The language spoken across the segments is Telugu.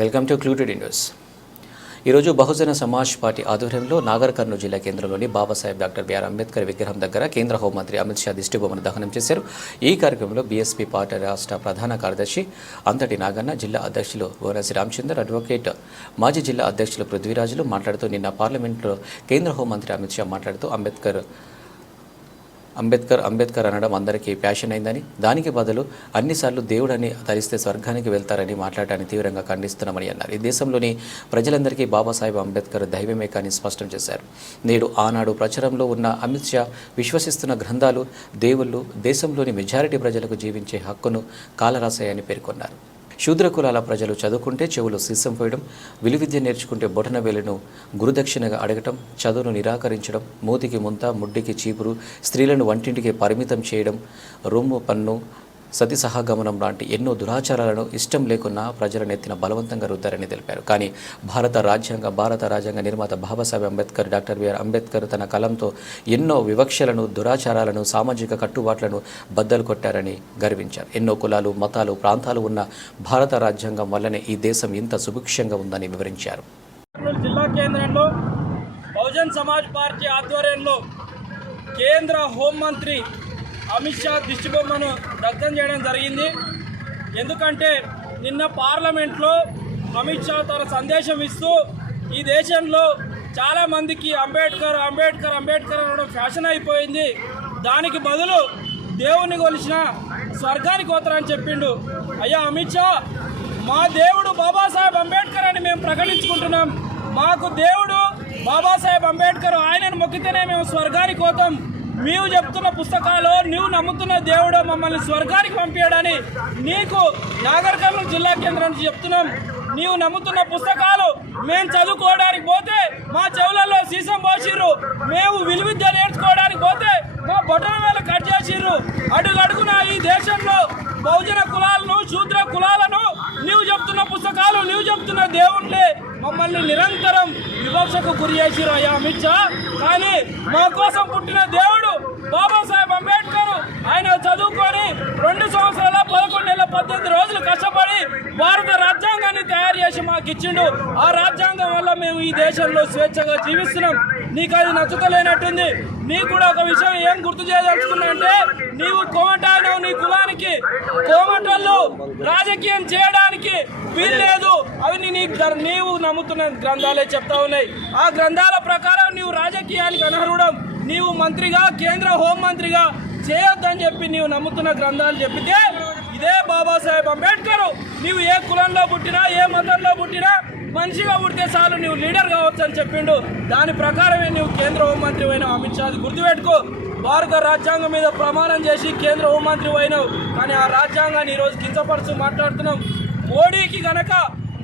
Welcome to క్లూటెడ్ news. ఈరోజు బహుజన సమాజ్ పార్టీ ఆధ్వర్యంలో నాగర్ కర్నూలు జిల్లా కేంద్రంలోని బాబాసాహెబ్ డాక్టర్ బిఆర్ అంబేద్కర్ విగ్రహం దగ్గర కేంద్ర హోంమంత్రి అమిత్ షా దిష్టిబొమ్మను దహనం చేశారు. ఈ కార్యక్రమంలో బీఎస్పీ పార్టీ రాష్ట్ర ప్రధాన కార్యదర్శి అంతటి నాగన్న, జిల్లా అధ్యక్షులు ఓనసి రామచందర్, అడ్వకేట్ మాజీ జిల్లా అధ్యక్షులు పృథ్వీరాజులు మాట్లాడుతూ నిన్న పార్లమెంట్లో కేంద్ర హోంమంత్రి అమిత్ షా మాట్లాడుతూ అంబేద్కర్ అనడం అందరికీ ప్యాషన్ అయిందని, దానికి బదులు అన్నిసార్లు దేవుడని తలిస్తే స్వర్గానికి వెళ్తారని మాట్లాడటాన్ని తీవ్రంగా ఖండిస్తున్నామని అన్నారు. ఈ దేశంలోని ప్రజలందరికీ బాబాసాహెబ్ అంబేద్కర్ దైవమే కానీ స్పష్టం చేశారు. నేడు ఆనాడు ప్రచారంలో ఉన్న అమిత్ షా విశ్వసిస్తున్న గ్రంథాలు, దేవుళ్ళు దేశంలోని మెజారిటీ ప్రజలకు జీవించే హక్కును కాలరాశాయని పేర్కొన్నారు. శూద్ర కులాల ప్రజలు చదువుకుంటే చెవులు సీసం పోయడం, విలువిద్య నేర్చుకుంటే బొటన వేలును గురుదక్షిణగా అడగటం, చదువును నిరాకరించడం, మూతికి ముంత, ముడ్డికి చీపురు, స్త్రీలను వంటింటికి పరిమితం చేయడం, రొమ్ము పన్ను, సతి సహగమనం లాంటి ఎన్నో దురాచారాలను ఇష్టం లేకున్నా ప్రజల నెత్తిన బలవంతంగా రుద్దారని తెలిపారు. కానీ భారత రాజ్యాంగ నిర్మాత బాబాసాహెబ్ అంబేద్కర్, డాక్టర్ బిఆర్ అంబేద్కర్ తన కలంతో ఎన్నో వివక్షలను, దురాచారాలను, సామాజిక కట్టుబాట్లను బద్దలు కొట్టారని గర్వించారు. ఎన్నో కులాలు, మతాలు, ప్రాంతాలు ఉన్న భారత రాజ్యాంగం వల్లనే ఈ దేశం ఇంత సుభిక్షంగా ఉందని వివరించారు. జిల్లా కేంద్రంలో బహుజన్ సమాజ్ పార్టీ ఆధ్వర్యంలో కేంద్ర హోంమంత్రి అమిత్ షా దిష్టిబొమ్మను దగ్ధం చేయడం జరిగింది. ఎందుకంటే నిన్న పార్లమెంట్లో అమిత్ షా తన సందేశం ఇస్తూ ఈ దేశంలో చాలామందికి అంబేద్కర్ అనడం ఫ్యాషన్ అయిపోయింది, దానికి బదులు దేవుణ్ణి కొలిచిన స్వర్గానికి పోతారని చెప్పిండు. అయ్యా అమిత్ షా, మా దేవుడు బాబాసాహెబ్ అంబేద్కర్ అని మేము ప్రకటించుకుంటున్నాం. మాకు దేవుడు బాబాసాహెబ్ అంబేద్కర్, ఆయనను మొక్కితేనే మేము స్వర్గానికి పోతాం. నీవు చెప్తున్న పుస్తకాలు, నీవు నమ్ముతున్న దేవుడు మమ్మల్ని స్వర్గానికి పంపించడని నీకు నాగర్ కర్నూలు జిల్లా కేంద్రం నుంచి చెప్తున్నాం. నీవు నమ్ముతున్న పుస్తకాలు మేము చదువుకోవడానికి పోతే మా చెవులలో సీసం పోసిర్రు, మేము విలువిద్య నేర్చుకోవడానికి పోతే మా బొటన వేలు కట్ చేసిర్రు. అడుగడుగున ఈ దేశంలో బహుజన కులాలను, శూద్ర కులాలను నీవు చెప్తున్న పుస్తకాలు, నీవు చెప్తున్న దేవుళ్ళే మమ్మల్ని నిరంతరం వివక్షకు గురి చేసిరు అయ్యా అమిత్ షా. కానీ మా కోసం పుట్టిన దేవుడు బాబాసాహెబ్ అంబేద్కర్, ఆయన చదువుకొని 2 సంవత్సరాల 11 నెలల 18 రోజులు కష్టపడి భారత రాజ్యాంగాన్ని తయారు చేసి మాకు ఇచ్చిండు. ఆ రాజ్యాంగం వల్ల మేము ఈ దేశంలో స్వేచ్ఛగా జీవిస్తున్నాం. నీకు అది నచ్చుతలేనట్టుంది. నీకు కూడా ఒక విషయం ఏం గుర్తు చేయదలుచుకున్నా అంటే, నీవు కోమటాను, నీ కులానికి కోమటల్లో రాజకీయం చేయడానికి వీల్లేదు. అవి నీవు నమ్ముతున్న గ్రంథాలే చెప్తా ఉన్నాయి. ఆ గ్రంథాల ప్రకారం నీవు రాజకీయానికి అనర్హుడం. నీవు మంత్రిగా, కేంద్ర హోంమంత్రిగా చేయొద్దని చెప్పి నీవు నమ్ముతున్న గ్రంథాలు చెప్పితే, ఇదే బాబాసాహెబ్ అంబేద్కర్ నీవు ఏ కులంలో పుట్టినా, ఏ మతంలో పుట్టినా మనిషిగా పుడితే చాలు నీవు లీడర్ కావచ్చు అని చెప్పిండు. దాని ప్రకారమే నీవు కేంద్ర హోంమంత్రి అయినావు అమిత్ షా. అది గుర్తుపెట్టుకో. భారత రాజ్యాంగం మీద ప్రమాణం చేసి కేంద్ర హోంమంత్రి అయినావు, కానీ ఆ రాజ్యాంగాన్ని ఈరోజు కించపరుచు మాట్లాడుతున్నాం. మోడీకి గనక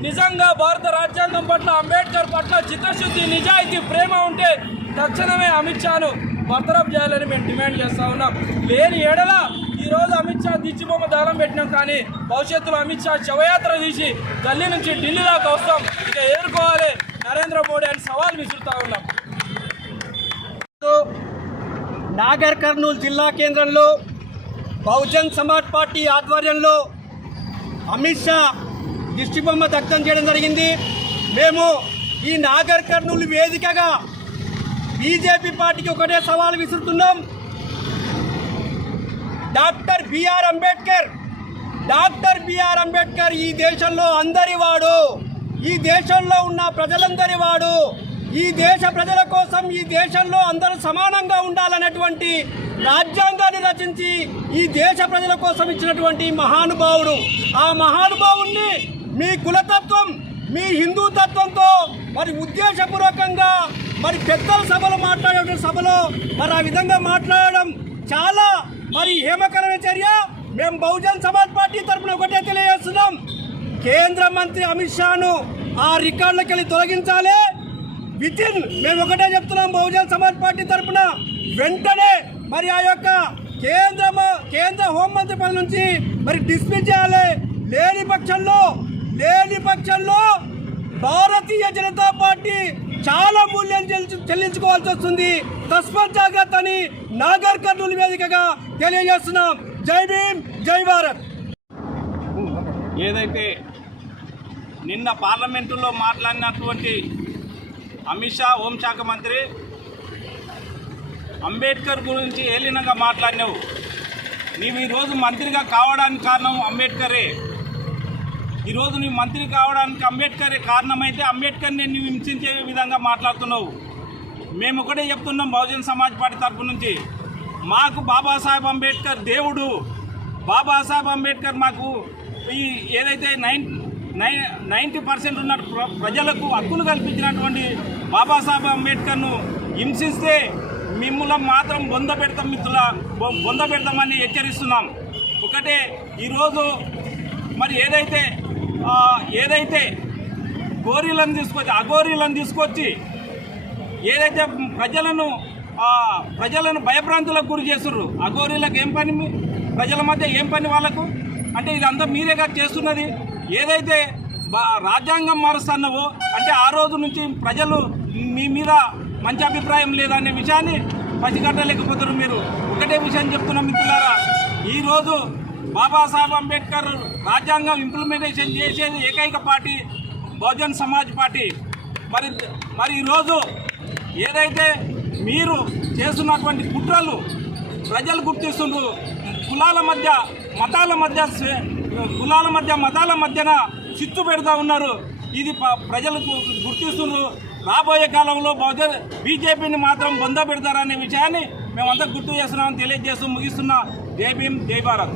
నిజంగా భారత రాజ్యాంగం పట్ల, అంబేద్కర్ పట్ల చిత్తశుద్ధి, నిజాయితీ, ప్రేమ ఉంటే తక్షణమే అమిత్ షాను బర్తరఫ్ చేయాలని మేము డిమాండ్ చేస్తూ ఉన్నాం. లేని ఎడల ఈరోజు అమిత్ షా దిష్టిబొమ్మ దానం పెట్టినాం, కానీ భవిష్యత్తులో అమిత్ షా శవయాత్ర తీసి ఢిల్లీ నుంచి ఢిల్లీ దాకా వస్తాం. ఇక ఎదుర్కోవాలి నరేంద్ర మోడీ అని సవాల్ విసురుతా ఉన్నాం. నాగర్ కర్నూలు జిల్లా కేంద్రంలో బహుజన్ సమాజ్ పార్టీ ఆధ్వర్యంలో అమిత్ షా దిష్టిబొమ్మ దగ్ధం చేయడం జరిగింది. మేము ఈ నాగర్ కర్నూలు వేదికగా బీజేపీ పార్టీకి ఒకటే సవాల్ విసురుతున్నాం. డాక్టర్ బిఆర్ అంబేద్కర్ ఈ దేశంలో అందరి వాడు, ఈ దేశంలో ఉన్న ప్రజలందరి వాడు, ఈ దేశ ప్రజల కోసం ఈ దేశంలో అందరూ సమానంగా ఉండాలనేటువంటి రాజ్యాంగాన్ని రచించి ఈ దేశ ప్రజల కోసం ఇచ్చినటువంటి మహానుభావుడు. ఆ మహానుభావుణ్ణి మీ కులతత్వం, మీ హిందూ తత్వంతో మరి ఉద్దేశపూర్వకంగా మరి పెద్దల సభలో మాట్లాడే సభలో మరి ఆ విధంగా మాట్లాడడం చాలా మరి హేమకరమైన చర్య. మేము బహుజన్ సమాజ్ పార్టీ తరఫున ఒకటే తెలియజేస్తున్నాం, కేంద్ర మంత్రి అమిత్ షాను ఆ రికార్డులకు వెళ్ళి తొలగించాలి. మేము ఒకటే చెప్తున్నాం, బహుజన్ సమాజ్ పార్టీ తరఫున వెంటనే మరి ఆ యొక్క కేంద్ర హోంమంత్రి పదవి నుంచి మరి డిస్మిస్ చేయాలి. లేని పక్షంలో భారతీయ జనతా పార్టీ చాలా మూల్యం చెల్లించుకోవాల్సి వస్తుంది. తస్మాత్ జాగ్రత్త అని నాగర్ కర్నూలు వేదికగా తెలియజేస్తున్నాం. జై భీమ్, జై భారత్. ఏదైతే నిన్న పార్లమెంటులో మాట్లాడినటువంటి అమిత్ షా హోంశాఖ మంత్రి అంబేద్కర్ గురించి ఏలినగా మాట్లాడినావు. నీవు ఈరోజు మంత్రిగా కావడానికి కారణం అంబేద్కరే. ఈరోజు నీవు మంత్రి కావడానికి అంబేద్కరే కారణమైతే అంబేద్కర్ని నువ్వు హింసించే విధంగా మాట్లాడుతున్నావు. మేము ఒకటే చెప్తున్నాం బహుజన్ సమాజ్ పార్టీ తరఫు నుంచి, మాకు బాబాసాహెబ్ అంబేద్కర్ దేవుడు. బాబాసాహెబ్ అంబేద్కర్ మాకు ఈ ఏదైతే 90% ఉన్న ప్రజలకు హక్కులు కల్పించినటువంటి బాబాసాహెబ్ అంబేద్కర్ను హింసిస్తే మిమ్మల్ని మాత్రం బొంద పెడతాం మిత్రుల, బొంద పెడతామని హెచ్చరిస్తున్నాం. ఒకటే ఈరోజు మరి ఏదైతే గోరీలను తీసుకొచ్చి అఘోరీలను తీసుకొచ్చి ఏదైతే ప్రజలను భయభ్రాంతులకు గురి చేస్తుర్రు. అఘోరీలకు ఏం పని, ప్రజల మధ్య ఏం పని వాళ్ళకు? అంటే ఇదంతా మీరేగా చేస్తున్నది. ఏదైతే రాజ్యాంగం మారుస్తున్నావో అంటే ఆ రోజు నుంచి ప్రజలు మీ మీద మంచి అభిప్రాయం లేదనే విషయాన్ని పసిగట్టలేకపోతారు మీరు. ఒకటే విషయం చెప్తున్నాం మిత్రులారా, ఈరోజు బాబాసాహెబ్ అంబేద్కర్ రాజ్యాంగం ఇంప్లిమెంటేషన్ చేసేది ఏకైక పార్టీ బహుజన్ సమాజ్ పార్టీ. మరి ఈరోజు ఏదైతే మీరు చేస్తున్నటువంటి కుట్రలు ప్రజలు గుర్తిస్తున్నారు. కులాల మతాల మధ్యన చిచ్చు పెడతా ఉన్నారు. ఇది ప్రజలకు గుర్తిస్తున్నారు. రాబోయే కాలంలో బీజేపీని మాత్రం బొంద పెడతారనే విషయాన్ని మేమంతా గుర్తు చేస్తున్నామని తెలియజేస్తూ ముగిస్తున్నా. జై భీమ్, జై భారత్.